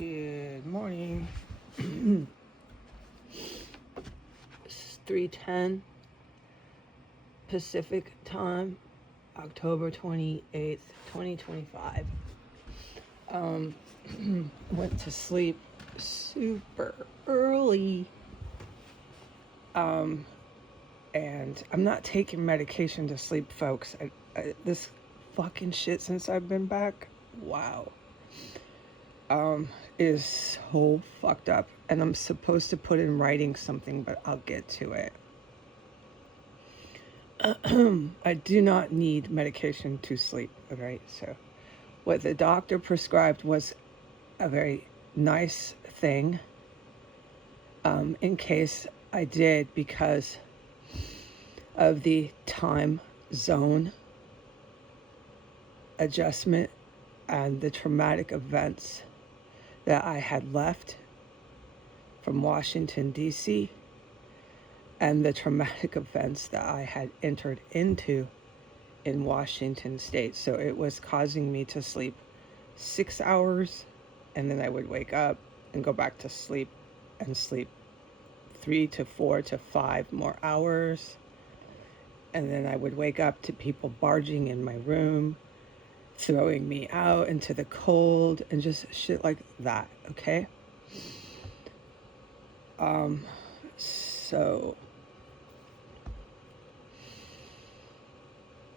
Good morning. It's 3:10 Pacific time, October 28th, 2025. Went to sleep super early. And I'm not taking medication to sleep, folks. This fucking shit since I've been back, wow, is so fucked up. And I'm supposed to put in writing something, but I'll get to it. I do not need medication to sleep, okay? So what the doctor prescribed was a very nice thing, in case I did, because of the time zone adjustment and the traumatic events that I had left from Washington, D.C., and the traumatic events that I had entered into in Washington State. So it was causing me to sleep 6 hours, and then I would wake up and go back to sleep and sleep 3 to 4 to 5 more hours. And then I would wake up to people barging in my room, throwing me out into the cold, and just shit like that, okay? Or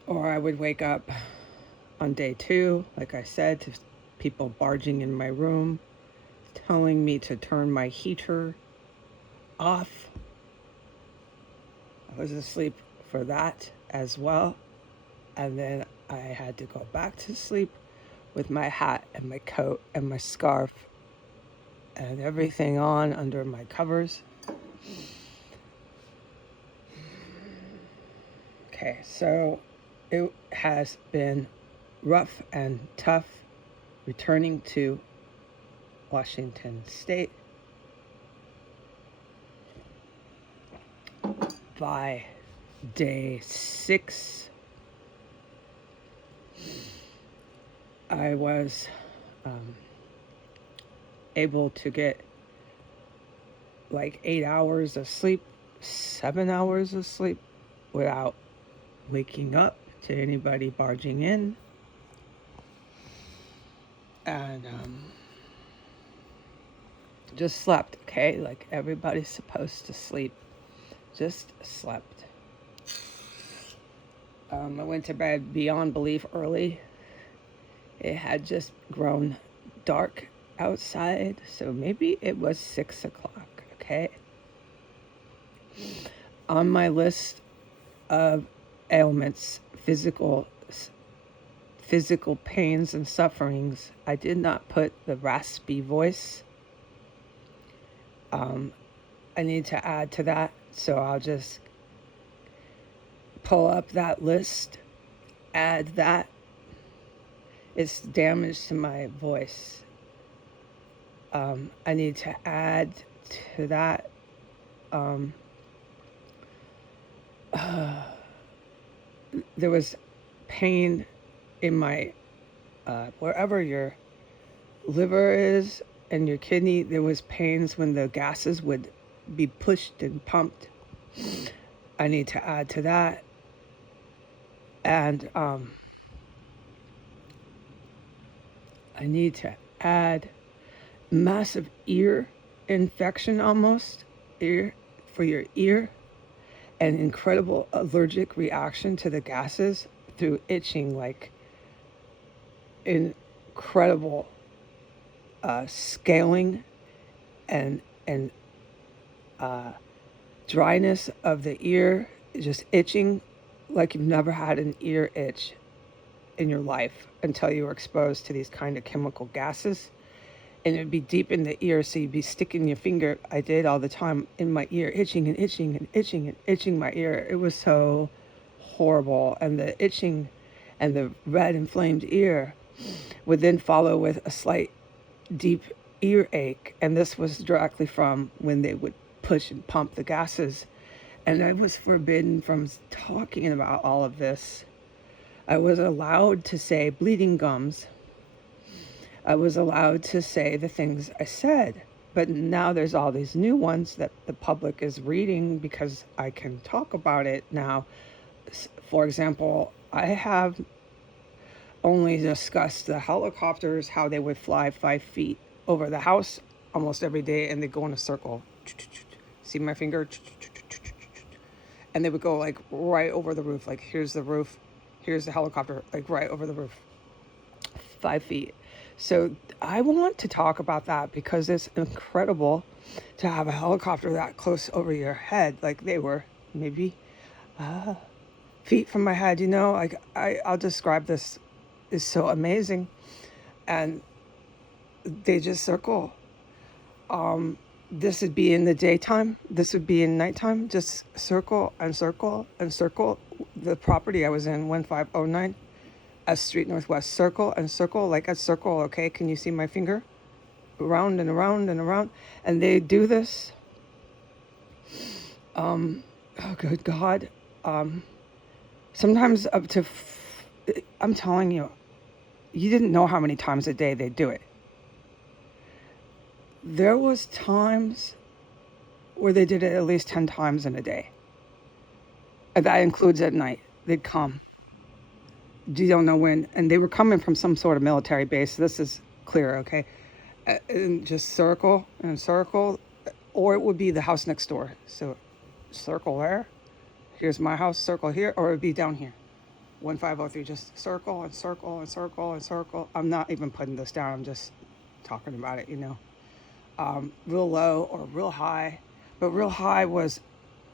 I would wake up on day 2, like I said, to people barging in my room, telling me to turn my heater off. I was asleep for that as well. And then I had to go back to sleep with my hat and my coat and my scarf and everything on under my covers. Okay, so it has been rough and tough returning to Washington State. By day 6, I was able to get like 8 hours of sleep, 7 hours of sleep without waking up to anybody barging in. And just slept, okay? Like everybody's supposed to sleep. Just slept. I went to bed beyond belief early. It had just grown dark outside, so maybe it was 6 o'clock, okay? On my list of ailments, physical pains and sufferings, I did not put the raspy voice. I need to add to that, so I'll just pull up that list, add that. It's damage to my voice. I need to add to that. There was pain in my, wherever your liver is and your kidney, there was pains when the gases would be pushed and pumped. I need to add to that. And I need to add massive ear infection, almost ear for your ear, and incredible allergic reaction to the gases through itching, like incredible scaling and dryness of the ear, just itching like you've never had an ear itch in your life until you were exposed to these kind of chemical gases. And it'd be deep in the ear, so you'd be sticking your finger, I did all the time, in my ear, itching and itching and itching and itching my ear. It was so horrible. And the itching and the red inflamed ear would then follow with a slight deep earache. And this was directly from when they would push and pump the gases. And I was forbidden from talking about all of this. I was allowed to say bleeding gums. I was allowed to say the things I said. But now there's all these new ones that the public is reading because I can talk about it now. For example, I have only discussed the helicopters, how they would fly 5 feet over the house almost every day, and they go in a circle. See my finger? And they would go like right over the roof. Like, here's the roof, here's the helicopter, like right over the roof. 5 feet. So I want to talk about that because it's incredible to have a helicopter that close over your head. Like, they were maybe feet from my head, you know. Like, I'll describe this. Is so amazing. And they just circle. This would be in the daytime, this would be in nighttime, just circle and circle and circle. The property I was in, 1509 S Street Northwest, circle and circle, like a circle. Okay, can you see my finger? Around and around and around. And they do this, oh good God, sometimes up to I'm telling you, you didn't know how many times a day they do it. There was times where they did it at least 10 times in a day. And that includes at night. They'd come. You don't know when. And they were coming from some sort of military base. This is clear, okay? And just circle and circle. Or it would be the house next door. So circle there. Here's my house, circle here. Or it would be down here. 1503, just circle and circle and circle and circle. I'm not even putting this down, I'm just talking about it, you know. Real low or real high, but real high was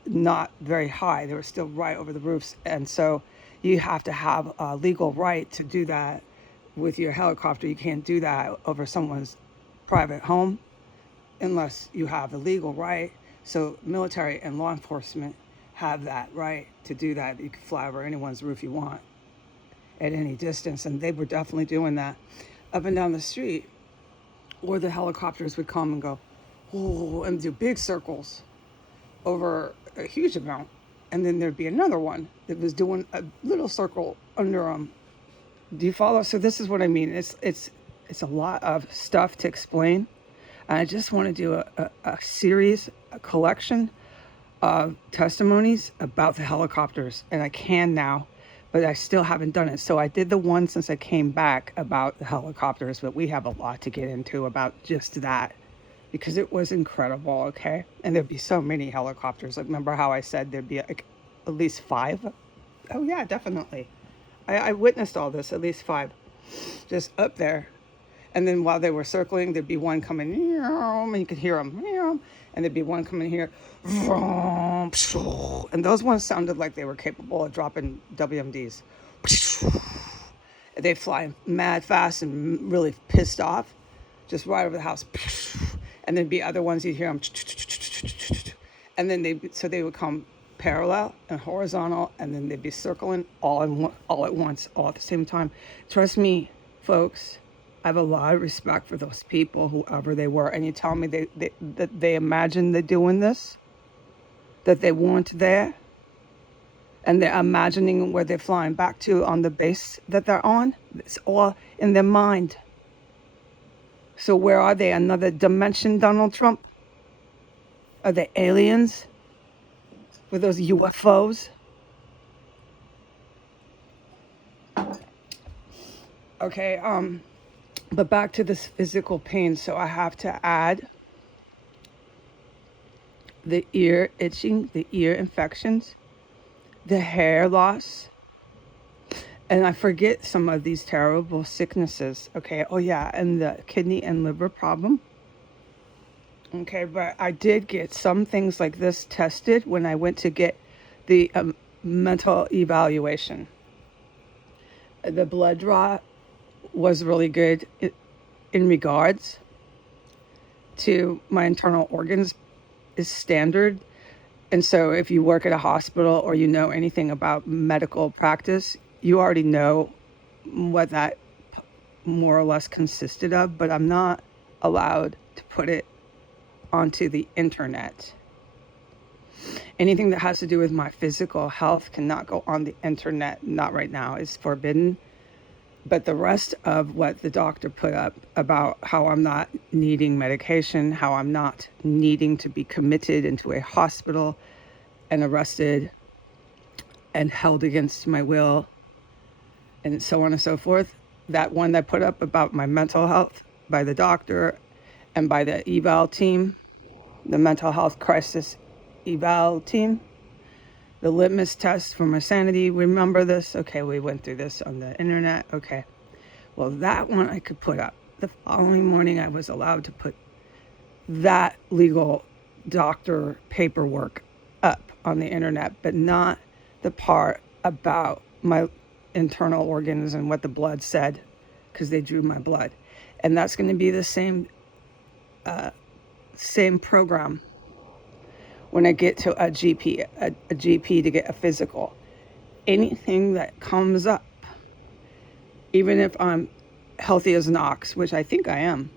not very high. They were still right over the roofs. And so you have to have a legal right to do that with your helicopter. You can't do that over someone's private home unless you have a legal right. So military and law enforcement have that right to do that. You can fly over anyone's roof you want at any distance, and they were definitely doing that up and down the street. Or the helicopters would come and go, oh, and do big circles over a huge amount, and then there'd be another one that was doing a little circle under them. Do you follow? So this is what I mean. It's a lot of stuff to explain. And I just want to do a series, a collection of testimonies about the helicopters, and I can now, but I still haven't done it. So I did the one since I came back about the helicopters, but we have a lot to get into about just that because it was incredible, okay? And there'd be so many helicopters. Like, remember how I said there'd be like at least 5? Oh yeah, definitely. I witnessed all this, at least 5, just up there. And then while they were circling, there'd be one coming, and you could hear them, and there'd be one coming here, and those ones sounded like they were capable of dropping WMDs. They'd fly mad fast and really pissed off, just right over the house. And there'd be other ones, you'd hear them, and then they would come parallel and horizontal, and then they'd be circling all at once, all at the same time. Trust me, folks, I have a lot of respect for those people, whoever they were. And you tell me that they imagined they're doing this, that they weren't there, and they're imagining where they're flying back to on the base that they're on. It's all in their mind. So where are they? Another dimension, Donald Trump? Are they aliens? With those UFOs? Okay, but back to this physical pain. So I have to add the ear itching, the ear infections, the hair loss, and I forget some of these terrible sicknesses. Okay, oh yeah, and the kidney and liver problem. Okay, but I did get some things like this tested when I went to get the mental evaluation. The blood draw was really good in regards to my internal organs is standard. And so if you work at a hospital or you know anything about medical practice, you already know what that more or less consisted of, but I'm not allowed to put it onto the internet. Anything that has to do with my physical health cannot go on the internet, not right now. It's forbidden But the rest of what the doctor put up about how I'm not needing medication, how I'm not needing to be committed into a hospital and arrested and held against my will, and so on and so forth, that one that put up about my mental health by the doctor and by the eval team, the mental health crisis eval team, the litmus test for my sanity. Remember this? Okay, we went through this on the internet. Okay. Well, that one I could put up. The following morning, I was allowed to put that legal doctor paperwork up on the internet, but not the part about my internal organs and what the blood said, because they drew my blood. And that's going to be the same program when I get to a GP to get a physical. Anything that comes up, even if I'm healthy as an ox, which I think I am,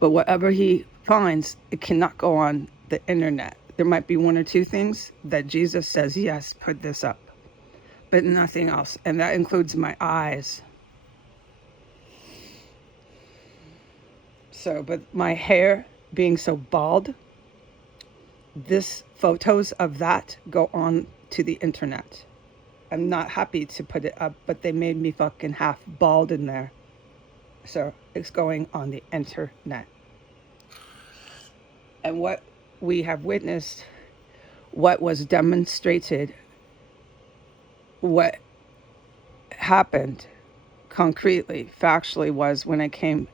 but whatever he finds, it cannot go on the internet. There might be one or two things that Jesus says, yes, put this up, but nothing else. And that includes my eyes. So, but my hair being so bald, this photos of that go on to the internet. I'm not happy to put it up, but they made me fucking half bald in there. So it's going on the internet. And what we have witnessed, what was demonstrated, what happened concretely, factually, was when I came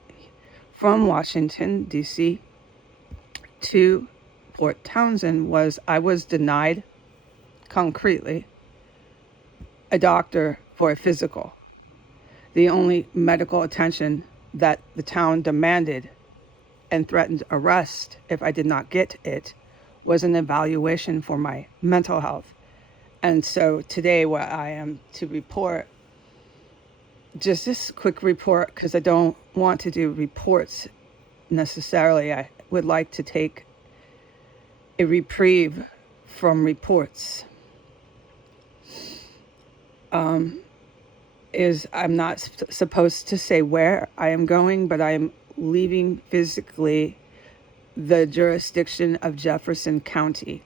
from Washington, D.C. to Port Townsend, was I was denied concretely a doctor for a physical. The only medical attention that the town demanded and threatened arrest if I did not get it was an evaluation for my mental health. And so today what I am to report, just this quick report, because I don't want to do reports necessarily. I would like to take a reprieve from reports. Is I'm not supposed to say where I am going, but I am leaving physically the jurisdiction of Jefferson County.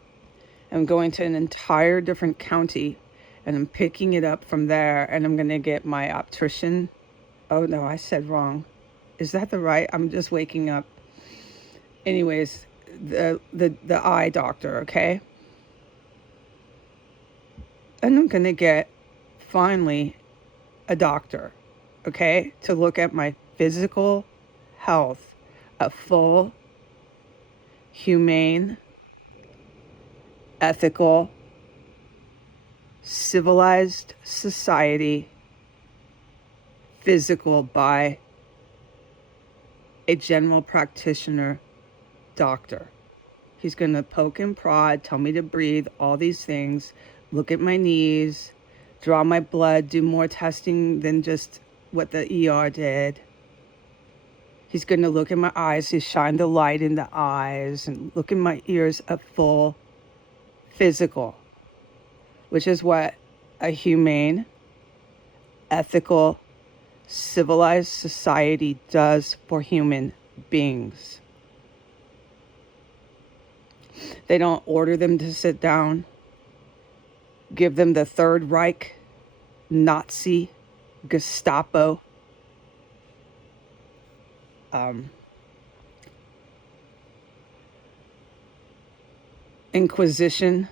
I'm going to an entire different county, and I'm picking it up from there, and I'm going to get my optician. Oh no, I said wrong. Is that the right? I'm just waking up. Anyways, the eye doctor, okay? And I'm going to get finally a doctor, okay, to look at my physical health, a full, humane, ethical, civilized society physical by a general practitioner doctor. He's going to poke and prod, tell me to breathe, all these things, look at my knees, draw my blood, do more testing than just what the ER did. He's going to look at my eyes, he shine the light in the eyes, and look in my ears, a full physical, which is what a humane, ethical, civilized society does for human beings. They don't order them to sit down, give them the Third Reich, Nazi, Gestapo, Inquisition,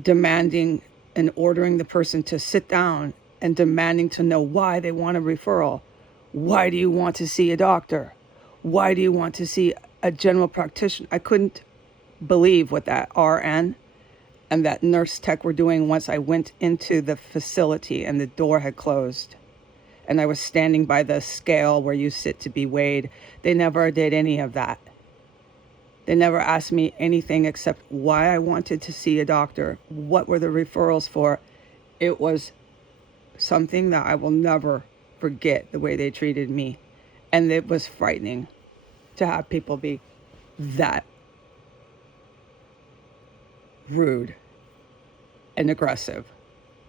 demanding and ordering the person to sit down and demanding to know why they want a referral. Why do you want to see a doctor? Why do you want to see a general practitioner? I couldn't believe what that RN and that nurse tech were doing once I went into the facility and the door had closed. And I was standing by the scale where you sit to be weighed. They never did any of that. They never asked me anything except why I wanted to see a doctor. What were the referrals for? It was something that I will never forget, the way they treated me. And it was frightening to have people be that rude and aggressive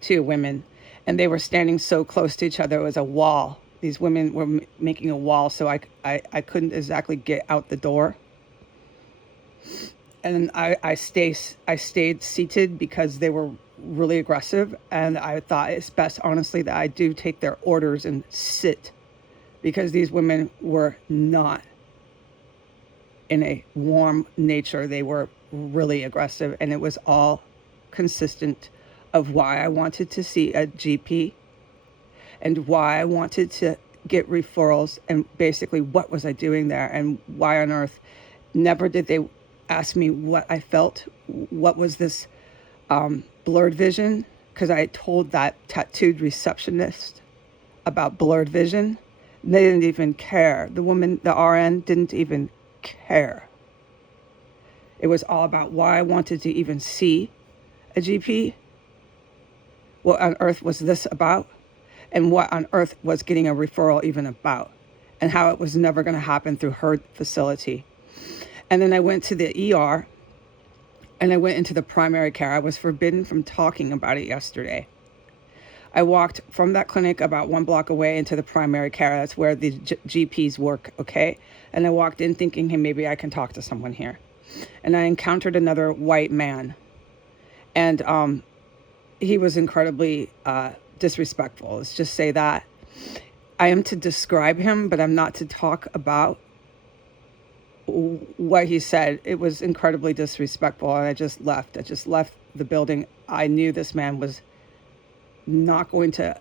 to women. and they were standing so close to each other. It was a wall. These women were making a wall, so I couldn't exactly get out the door. And I stayed seated because they were really aggressive, and I thought it's best, honestly, that I do take their orders and sit, because these women were not in a warm nature. They were really aggressive, and it was all consistent of why I wanted to see a GP and why I wanted to get referrals, and basically what was I doing there, and why on earth. Never did they ask me what I felt. What was this blurred vision? Because I told that tattooed receptionist about blurred vision. They didn't even care. The woman, the RN, didn't even care. It was all about why I wanted to even see a GP. What on earth was this about? And what on earth was getting a referral even about? And how it was never going to happen through her facility. And then I went to the ER, and I went into the primary care. I was forbidden from talking about it yesterday. I walked from that clinic about 1 block away into the primary care. That's where the GPs work, okay? And I walked in thinking, hey, maybe I can talk to someone here. And I encountered another white man. And he was incredibly disrespectful. Let's just say that. I am to describe him, but I'm not to talk about what he said. It was incredibly disrespectful, and I just left. I just left the building. I knew this man was not going to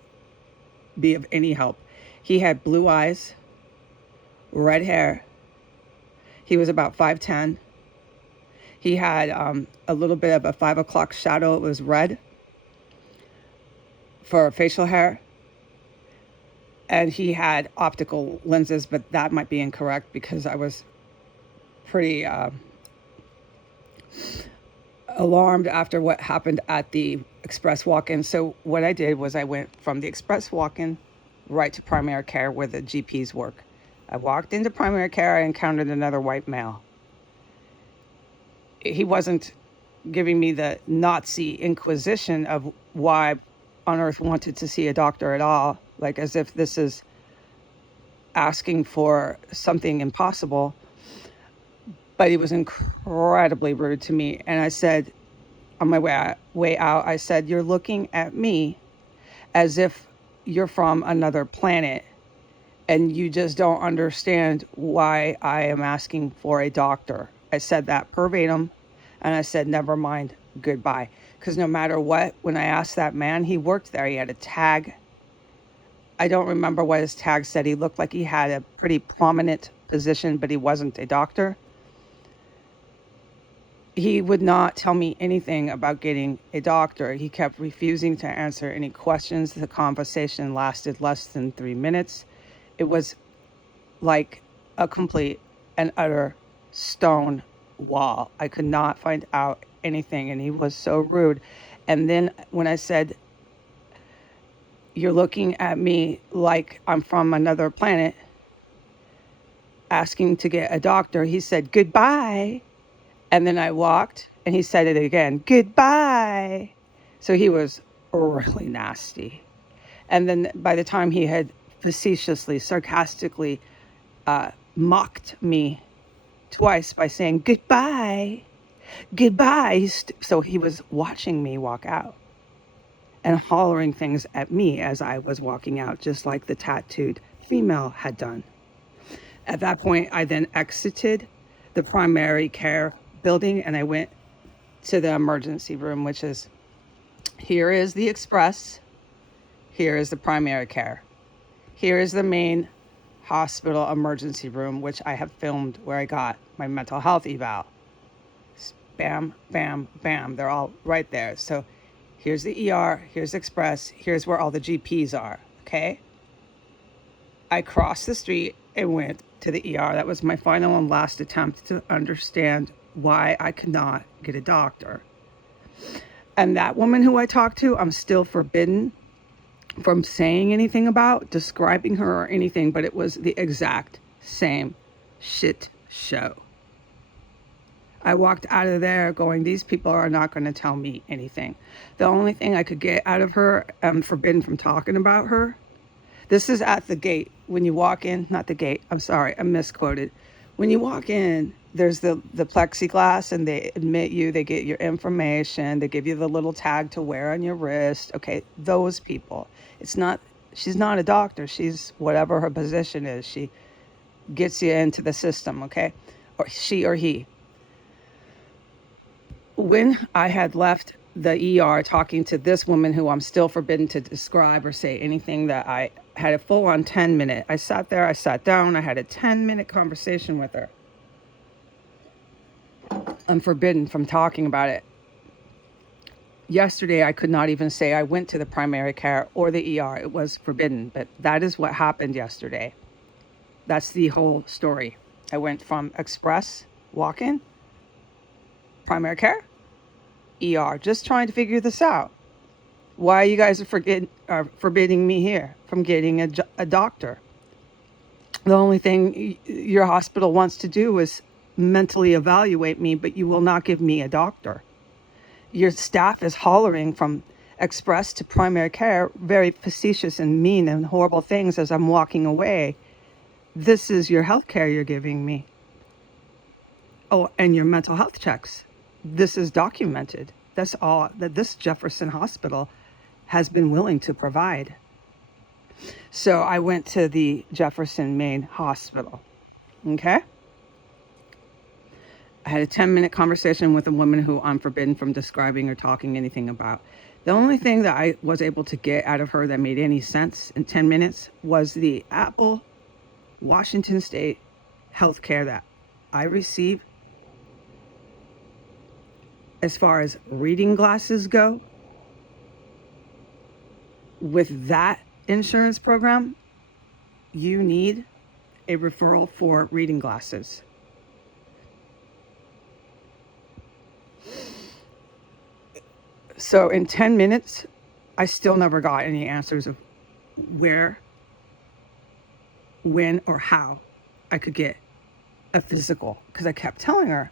be of any help. He had blue eyes, red hair. He was about 5'10". He had a little bit of a 5 o'clock shadow. It was red for facial hair. And he had optical lenses, but that might be incorrect because I was pretty alarmed after what happened at the express walk-in. So what I did was I went from the express walk-in right to primary care where the GPs work. I walked into primary care. I encountered another white male. He wasn't giving me the Nazi inquisition of why on earth wanted to see a doctor at all, like as if this is asking for something impossible. But he was incredibly rude to me. And I said, on my way out, I said, you're looking at me as if you're from another planet, and you just don't understand why I am asking for a doctor. I said that verbatim, and I said, never mind, goodbye. Because no matter what, when I asked that man, he worked there. He had a tag. I don't remember what his tag said. He looked like he had a pretty prominent position, but he wasn't a doctor. He would not tell me anything about getting a doctor. He kept refusing to answer any questions. The conversation lasted less than 3 minutes. It was like a complete and utter stone wall. I could not find out anything, and he was so rude. And then when I said, you're looking at me like I'm from another planet, asking to get a doctor, he said, goodbye. And then I walked, and he said it again, goodbye. So he was really nasty. And then by the time he had facetiously, sarcastically mocked me twice by saying, goodbye, goodbye. So he was watching me walk out and hollering things at me as I was walking out, just like the tattooed female had done. At that point, I then exited the primary care building, and I went to the emergency room, which is, here is the express, here is the primary care, here is the main hospital emergency room, which I have filmed where I got my mental health eval. Bam, bam, bam, they're all right there. So here's the ER, here's the express, here's where all the GPs are, okay? I crossed the street and went to the ER. That was my final and last attempt to understand why I could not get a doctor. And that woman who I talked to, I'm still forbidden from saying anything about, describing her or anything, but it was the exact same shit show. I walked out of there going, these people are not going to tell me anything. The only thing I could get out of her, I'm forbidden from talking about her. This is at the gate. When you walk in, not the gate, I'm sorry, I misquoted. When you walk in, there's the plexiglass and they admit you, they get your information, they give you the little tag to wear on your wrist. Okay, those people. It's not, she's not a doctor. She's whatever her position is. She gets you into the system, okay? Or she or he. When I had left the ER talking to this woman who I'm still forbidden to describe or say anything, that I had a full on 10-minute. I sat there, I sat down, I had a 10-minute conversation with her. I'm forbidden from talking about it. Yesterday, I could not even say I went to the primary care or the ER. It was forbidden, but that is what happened yesterday. That's the whole story. I went from express, walk-in, primary care, ER, just trying to figure this out. Why you guys are forbidding me here from getting a doctor? The only thing your hospital wants to do is mentally evaluate me, but you will not give me a doctor. Your staff is hollering from express to primary care, very facetious and mean and horrible things as I'm walking away. This is your health care you're giving me. Oh, and your mental health checks. This is documented. That's all that this Jefferson Hospital has been willing to provide. So I went to the Jefferson Main Hospital. Okay? I had a 10-minute conversation with a woman who I'm forbidden from describing or talking anything about. The only thing that I was able to get out of her that made any sense in 10 minutes was the Apple Washington State health care that I receive. As far as reading glasses go, with that insurance program, you need a referral for reading glasses. So in 10 minutes, I still never got any answers of where, when, or how I could get a physical, because I kept telling her,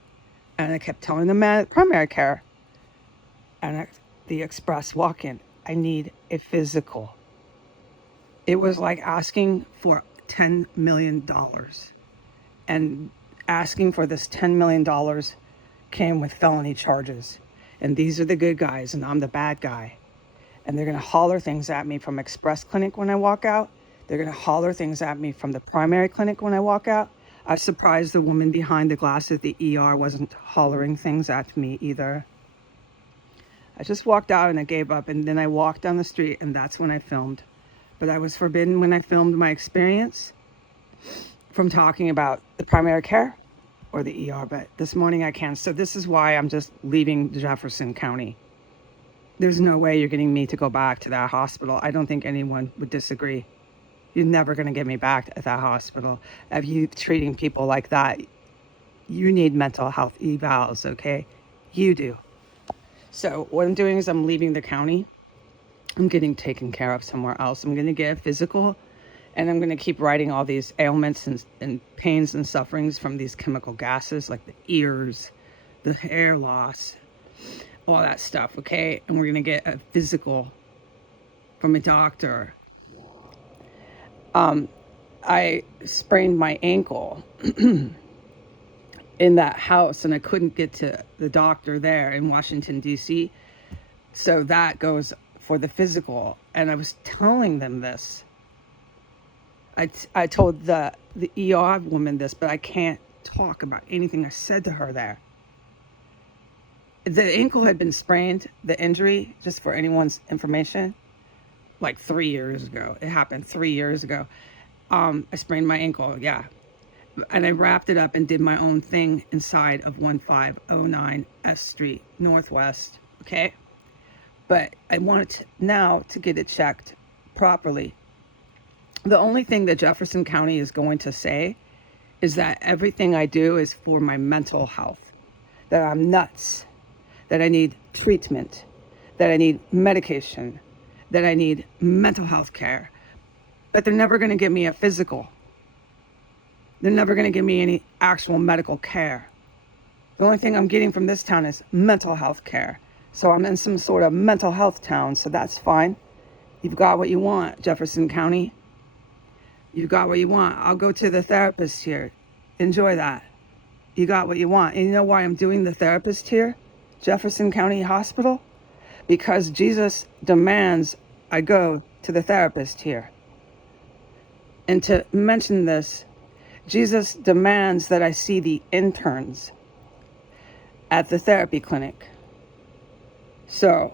and I kept telling the man at primary care and at the express walk-in, I need a physical. It was like asking for $10 million. And asking for this $10 million came with felony charges. And these are the good guys, and I'm the bad guy. And they're going to holler things at me from Express Clinic when I walk out. They're going to holler things at me from the primary clinic when I walk out. I was surprised the woman behind the glass at the ER wasn't hollering things at me either. I just walked out and I gave up, and then I walked down the street, and that's when I filmed. But I was forbidden when I filmed my experience from talking about the primary care or the ER, but this morning I can. So this is why I'm just leaving Jefferson County. There's no way you're getting me to go back to that hospital. I don't think anyone would disagree. You're never going to get me back at that hospital. If you treating people like that, you need mental health evals, okay? You do. So what I'm doing is I'm leaving the county. I'm getting taken care of somewhere else. I'm going to get a physical, and I'm going to keep writing all these ailments and pains and sufferings from these chemical gases, like the ears, the hair loss, all that stuff, okay? And we're going to get a physical from a doctor. I sprained my ankle in that house, and I couldn't get to the doctor there in Washington, D.C. So that goes for the physical. And I was telling them this. I told the ER woman this, but I can't talk about anything I said to her there. The ankle had been sprained, the injury, just for anyone's information, like 3 years ago. It happened 3 years ago. I sprained my ankle, yeah. And I wrapped it up and did my own thing inside of 1509 S Street, Northwest, okay? But I wanted now to get it checked properly. The only thing that Jefferson County is going to say is that everything I do is for my mental health, that I'm nuts, that I need treatment, that I need medication, that I need mental health care, but they're never going to give me a physical. They're never going to give me any actual medical care. The only thing I'm getting from this town is mental health care. So I'm in some sort of mental health town, so that's fine. You've got what you want, Jefferson County. You've got what you want. I'll go to the therapist here. Enjoy that. You got what you want. And you know why I'm doing the therapist here? Jefferson County Hospital? Because Jesus demands I go to the therapist here. And to mention this, Jesus demands that I see the interns at the therapy clinic. So,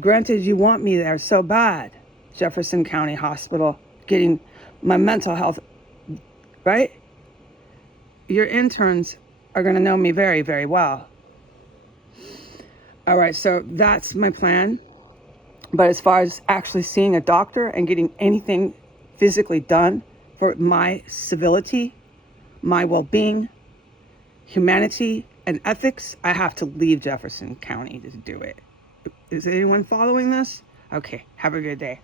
granted, you want me there so bad, Jefferson County Hospital, getting my mental health, right? Your interns are going to know me very, very well. All right, so that's my plan. But as far as actually seeing a doctor and getting anything physically done for my civility, my well-being, humanity, and ethics, I have to leave Jefferson County to do it. Is anyone following this? Okay, have a good day.